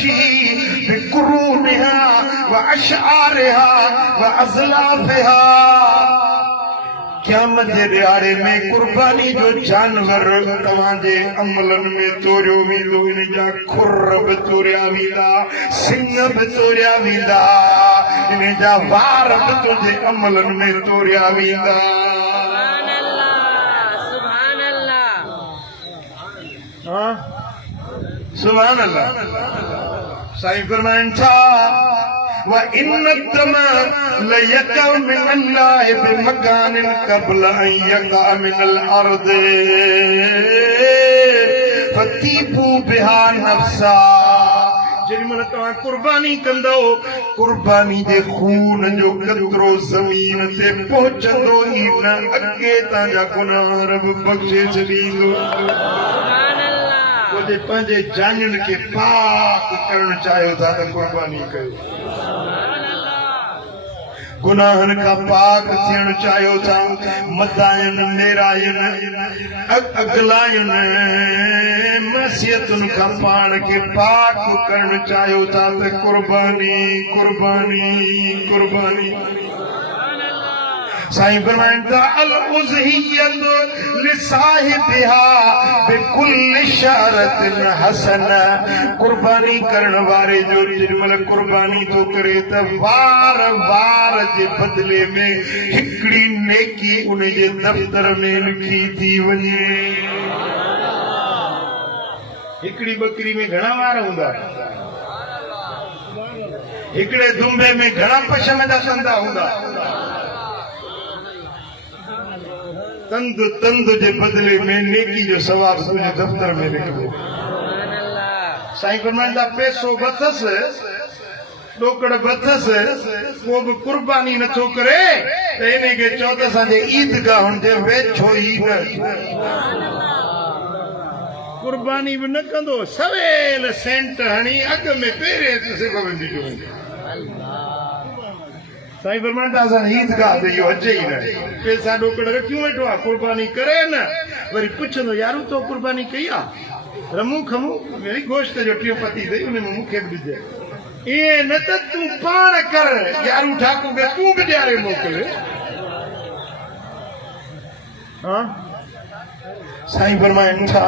तमाशी बिकुरूनिहा व अशआरिहा व अज़लाफिहा। क़यामत जे ॾियारे में कुर्बानी जो जानवर तव्हांजे अमलन में तोड़ियो वेंदो। इन जा खुर बि तोड़िया वेंदा, सिंग बि तोड़िया वेंदा, इन जा वार बि तुंहिंजे अमलन में तोड़िया वेंदा। सुभान अल्लाह। साईं फरमाइनि था व इन दम लयका मिन अल्लाह बिमकानिन क़ब्ल अन यका मिन अल अर्द फतीबू बिहा नफ्सा। जेॾीमहिल तव्हां कुर्बानी कंदो, कुर्बानी जे खून जो कतरो ज़मीन ते पहुचंदो ई न अॻे तव्हांजा गुनाह रब बख़्शे छॾींदो। जे पंहिंजे जानियुनि खे पाक करणु चाहियो था त कुर्बानी कयो। गुनाहनि खां पाक थियणु चाहियो था, मदायुनि नेरायुनि अगलायुनि मसियतुनि खां पाण खे पाक करणु चाहियो था त कुर्बानी कुर्बानी कुर्बानी। साईं फरमाइनि था अल उज़हियत लिसाहिबिहा बिकुल्लि शरतिन हसन। कुर्बानी करण वारे जो जेॾीमहिल कुर्बानी थो करे त वार वार जे बदिले में हिकिड़ी नेकी उन जे दफ़्तर में लिखी थी वञे। हिकिड़ी बकरी में घणा वार हूंदा? हिकिड़े दुंबे में घणा पशम जा संदा हूंदा? तंद तंद जे बदले में नेकी जो सवाब तुंहिंजे दफ़्तर में लिखबो। साईं फरमाइनि था पैसो बथसि, ॾोकड़ बथसि, को बि कुर्बानी नथो करे त इन खे चओ त असांजे ईदगाहुनि जे वेझो ई न कुर्बानी बि न कंदो, सवेल सेंट हणी अॻ में पहिरें सिर्फ़ वेंदी। साईं फरमाइनि था असां ईदगाह ते इहो अचे ई न, पैसा ॾोकड़ रखियूं वेठो आहे, कुर्बानी करे न। वरी पुछंदो यारू तो कुर्बानी कई आहे? रमूं खमूं मेरी गोश्त जो टियों पती अथई, उन में मूंखे बि ॾिजे। ईअं न त तूं पाण कर, यारू ठाकुर खे तूं बि ॾियारे मोकिल। साईं फरमाइनि था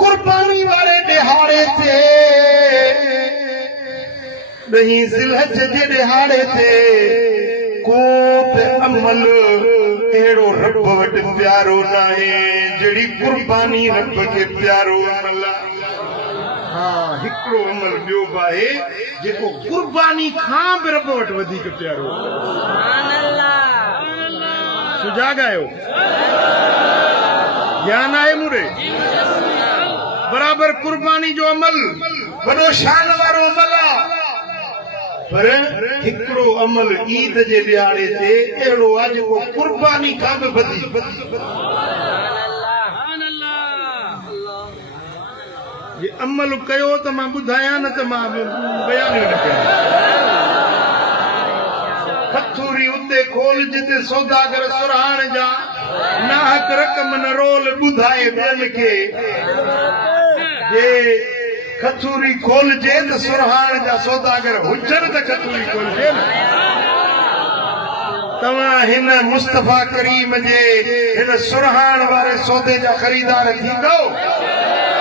कुर्बानी वारे ॾिहाड़े ते, ॾहीं ज़िलहज जे ॾिहाड़े ते को बि अमल अहिड़ो रब वटि प्यारो न आहे जहिड़ी कुर्बानी रब खे प्यारो अमल आहे। हा, हिकिड़ो अमल ॿियो बि आहे जेको कुर्बानी खां बि रब वटि वधीक प्यारो आहे। सुजाॻ आहियो? ज्ञान आहे मूरे? बराबरि कुर्बानी जो अमल वॾो शान वारो अमल आहे, पर हिकिड़ो अमल ईद जे ॾियारे ते अहिड़ो आहे जेको कुर्बानी खां बि वधीक। जे अमल कयो त मां ॿुधायां न त मां बयान न कयां। हथूरी उते खोल जिते सौदागर सुरहाण जा नाहक रक़म न रोल ॿुधाए ॿियनि खे। जे खथूरी खोलजे त सुरहाण जा सौदागर हुजनि त खथूरी खोलजे न। तव्हां हिन मुस्तफ़ा करीम जे हिन सुरहाण वारे सौदे जा ख़रीदार थींदो,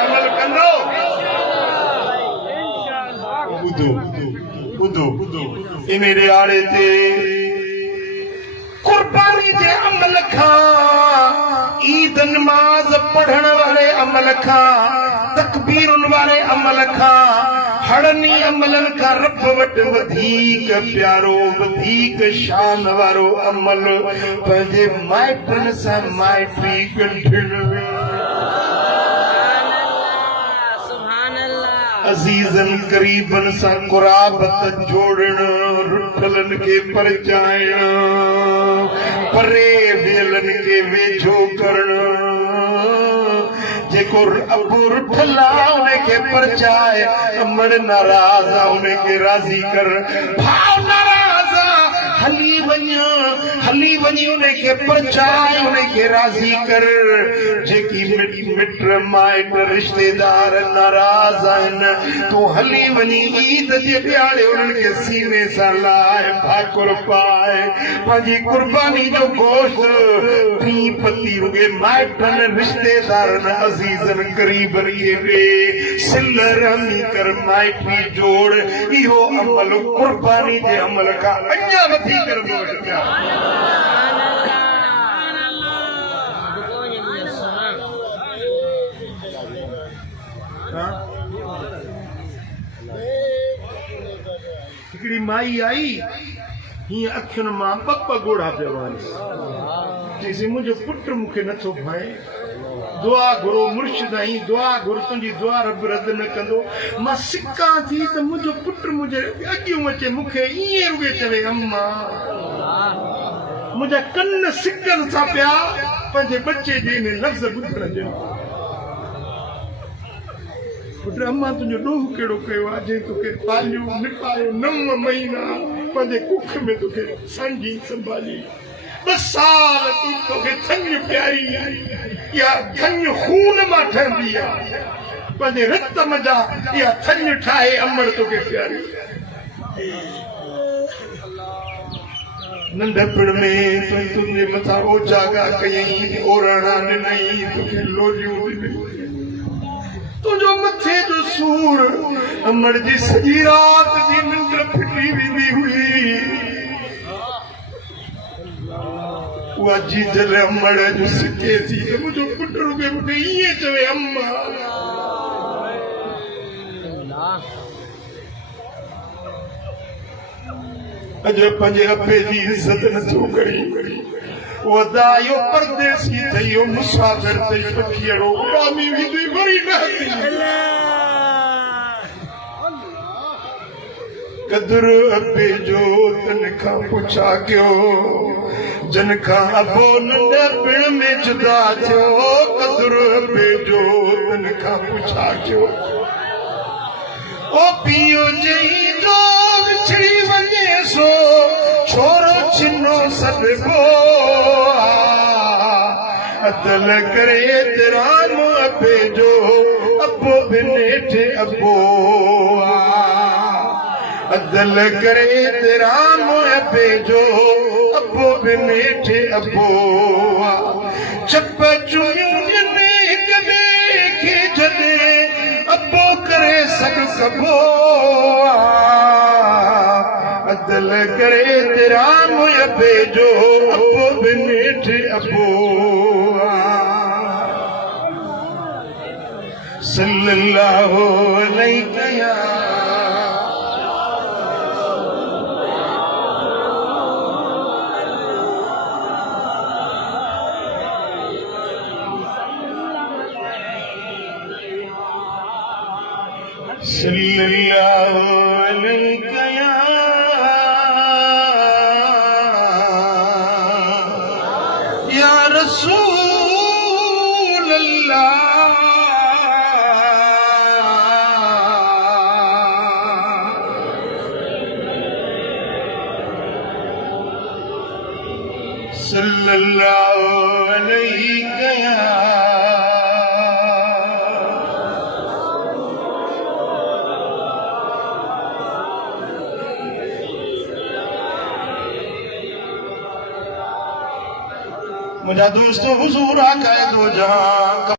अमल कंदो। ॿुधो इन ॾियारे ते कुर्बानी जे अमल खां, ईद नमाज़ पढ़ण वारे अमल खां, तकबीरुनि वारे अमल खां, हड़नी अमलनि खां रब वटि वधीक प्यारो, वधीक शान वारो अमल पंहिंजे माइटनि सां माइटी ॻंढणु, अज़ीज़नि क़रीबनि सां क़ुराबत जोड़णु, रुठलनि खे परचाइणु, परे वेलनि खे वेझो करणु। जेको अबू रुठल आहे उनखे परचाए, अमड़ नाराज़ आहे उनखे राज़ी कर। भाउ नाराज़ आहे, हली वञ वञी उनखे परचाए उनखे राज़ी कर जेकी मिट माइट रिश्तेदार नाराज़ आहिनि तूं हली वञी ईद जे ॾियारे उन्हनि खे सीने सां लाए भाकुर पाए पंहिंजी कुर्बानी जो गोश्त पी पती रुगे माइटनि रिश्तेदारनि अज़ीज़नि क़रीबनि खे ॾे सिल रहमी कर माइटी जोड़ इहो अमल कुर्बानी जे अमल खां अञा वधीक हिकिड़ी माई आई हीअं अखियुनि मां पप गोड़ा पिया वञनि चईसि मुंहिंजो पुटु मूंखे नथो भाए दुआ घुरो मुर्शिद आई दुआ घुर तुंहिंजी दुआ रब रद न कंदो मां सिकां थी त मुंहिंजो पुटु मुंहिंजे अॻियूं अचे मूंखे ईअं रुॻे चवे अम्मा मुंहिंजा कन सिकनि सां पिया पंहिंजे बचे जे इन लफ़्ज़ ॿुधण जो पुटु अम्मा तुंहिंजो ॾोह कहिड़ो कयो आहे जंहिं तोखे पालियो निपायो 9 महीना पंहिंजे कुख में तोखे संजी संभाली 2 साल तोखे थञ प्यारी या थञ खून मां ठहंदी आहे पंहिंजे रत मज़ा इहा थञ ठाहे अमड़ तोखे प्यारी नंढपण में तुंहिंजे मथां ओजागा कयईं ओराणा ॾिनई तोखे लोलियूं ॾिनई तुंहिंजो मथे जो सूर अमड़ जी सॼी रात जी निंड फिटी वेंदी हुई उहा जीजल अमड़ जो सिके थी त मुंहिंजो पुटु रुॻे मूंखे ईअं चवे अम्मा अॼु पंहिंजे अपे जी इज़त नथो करे वधायो परदेसी थियो मुसाफ़िर ते पखियड़ो उड़ामी वेंदी वरी न थी कदर अपे जो तन खां पुछा कयो जन खां अबो नंढपण में जुदा थियो कदर अपे जो तन खां पुछा कयो ओ पियो जई जो विछड़ी वञे सो छोरो छिनो सॾबो अदल करे राम अपे जो अबो बि नेठ अबो अदल करे राम अपे जो अबो बि नेठ अबो चप चुनियूं हिक ॿिए खे जॾहिं अबो करे सघबो अदल करे राम अपे जो अबो बि नेठ अबो सल्लल्लाहु अलैहि सल्लल्लाहु अलैहि या रसूल अल्लाह सल्लल्लाहु अलैहि मुझा दोस्तों हुजूर आकाए दो जहां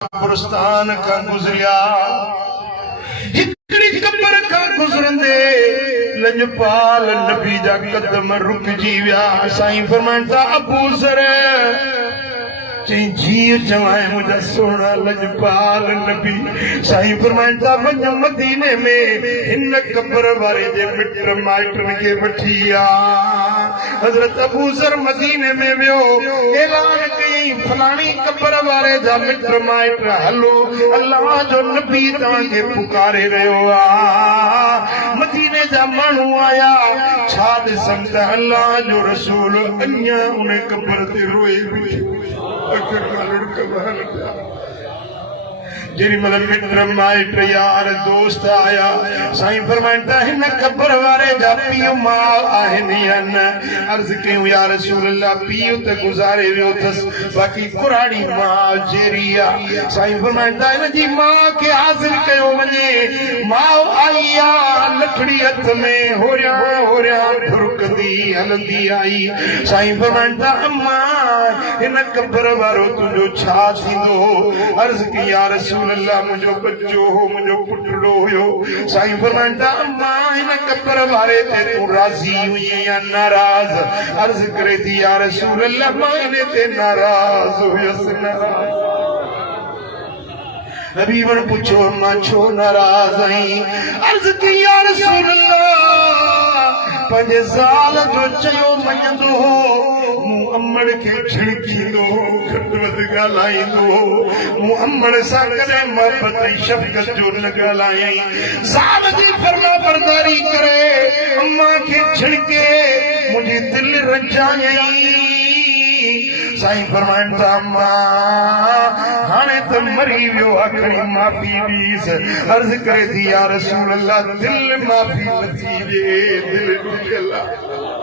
कब्रिस्तान का गुजरिया हिकड़ी कब्र का गुजरंदे लजपाल नबी जा कदम रुकजी विया साईं फरमाइंदा अबू ज़र चई जीअं चवाए मुझा सोना लजपाल नबी साईं फरमाइंदा वञ मदीने में हिन कब्र वारे जे मिट माइटनि खे वठी आ हज़रत अबू ज़र मदीने में वियो ऐलान कयईं फलाणी कब्र वारे जा मिट माइट हलो अल्लाह जो नबी तव्हांखे पुकारे रहियो आहे मदीने जा माण्हू आया छा ॾिसनि त अल्लाह जो रसूल अञा उन कब्र ते रोए जेरी मतलब मित्र माइट यार दोस्त आया साईं फरमाइंदा हिन कब्र वारे जा पियो माल आहिनि या न अर्ज कयूं या रसूल अल्लाह पियो त गुज़ारे वियो थस बाक़ी कुराड़ी मां जेरिया साईं फरमाइंदा हिन जी मां खे हाज़िर कयो वञे मां आई आ लठड़ी हथ में होरिया फुरकदी हलंदी आई साईं फरमाइंदा अम्मा हिन कब्र वारो तुंहिंजो छा थींदो अर्ज की या रसूल अल्लाह मुझो बच्चो हो मुझो पुटड़ो हुयो साईं फरमाइंदा अम्मा हिन कब्र वारे ते तू राज़ी हुई या नाराज अर्ज करे थी या रसूल अल्लाह मां इन ते नाराज हुयसि नाराज नबी वन पूछो अम्मा छो नाराज आई अर्ज की या रसूल अल्लाह पंहिंजे ज़ाल जो चयो मञंदो हो मूं अमड़ खे छिड़कींदो घटि वधि ॻाल्हाईंदो मूं अमड़ सां कॾहिं मोहबत ऐं शफ़क़त जो न ॻाल्हायईं ज़ाल जी फर्मा बरदारी करे अम्मा खे छिड़के मुंहिंजी दिलि रजायईं साईं फरमाइंदा अम्मा हाणे त मरी वियो आखिरी माफ़ी ॾीस अर्ज़ करे थी या रसूल अल्लाह दिलि माफ़ी नथी ॾे दिलि ॾुखियल आहे